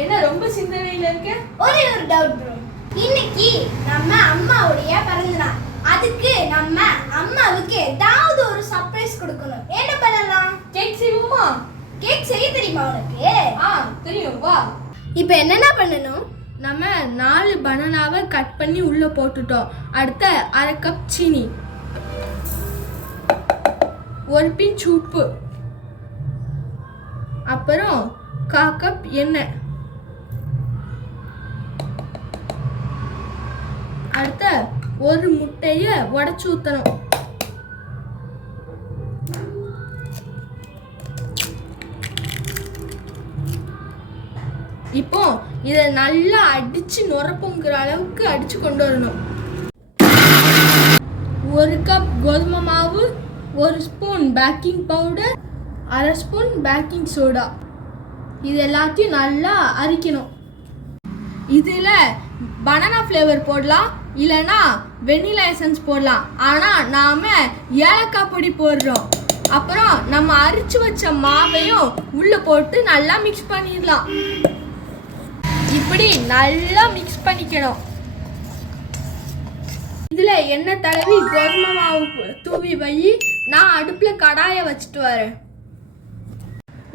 என்ன ரொம்ப சிந்தனையில இருக்க? ஒரே ஒரு டவுட் ப்ரோ. இன்னைக்கு நம்ம அம்மாவுடைய பிறந்தநாள். அதுக்கு நம்ம அம்மாவுக்கு ஏதாவது ஒரு சர்ப்ரைஸ் கொடுக்கணும். என்ன பண்ணலாம்? கேக் செய்வோமா? கேக் செய்ய தெரியுமா உனக்கு? தெரியும், வா. இப்போ என்னென்ன பண்ணணும்? நம்ம 4 பனானாவை கட் பண்ணி உள்ள போட்டுட்டோம். அடுத்த 1/2 கப் சீனி, 1 பிஞ்ச் உப்பு, அப்புறம் 1/4 கப் எண்ணெய், அடுத்த 1 முட்டையை உடைச்சு ஊற்றணும். இப்போ இதை நல்லா அடிச்சு நுரப்புங்கிற அளவுக்கு அடிச்சு கொண்டு வரணும். 1 கப் கோதுமை மாவு, 1 spoon baking powder, 1/2 spoon baking soda, இது எல்லாத்தையும் நல்லா அரிக்கணும். இதில் பனானா ஃப்ளேவர் போடலாம், இல்லைன்னா வெண்ணிலா எசன்ஸ் போடலாம். ஆனால் நாம் ஏலக்காய் பொடி போடுறோம். அப்புறம் நம்ம அரிச்சு வச்ச மாவையும் உள்ளே போட்டு நல்லா மிக்ஸ் பண்ணிடலாம். இப்படி நல்லா மிக்ஸ் பண்ணிக்கணும். இதில் எண்ணெய் தடவி கோதுமை மாவு தூவி வை. நான் அடுப்பில் கடாயை வச்சுட்டு வரேன்.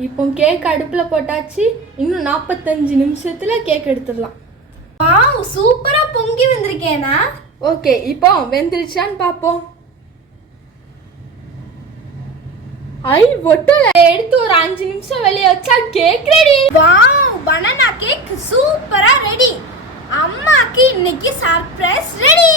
இப்போ கேக் அடுப்பில் போட்டாச்சு. இன்னும் 45 நிமிஷத்தில் கேக் எடுத்துடலாம். வாவ், சூப்பரா பொங்கி வந்திருக்கேனா? ஓகே, இப்போ வெந்துருச்சான்னு பார்ப்போம். ஐ ஒட்டல. எடுத்து ஒரு 5 நிமிஷம் வெளியே வச்சா cake ready. Wow, banana cake சூப்பரா ரெடி. அம்மாக்கு இன்னைக்கு சர்ப்ரைஸ் ரெடி.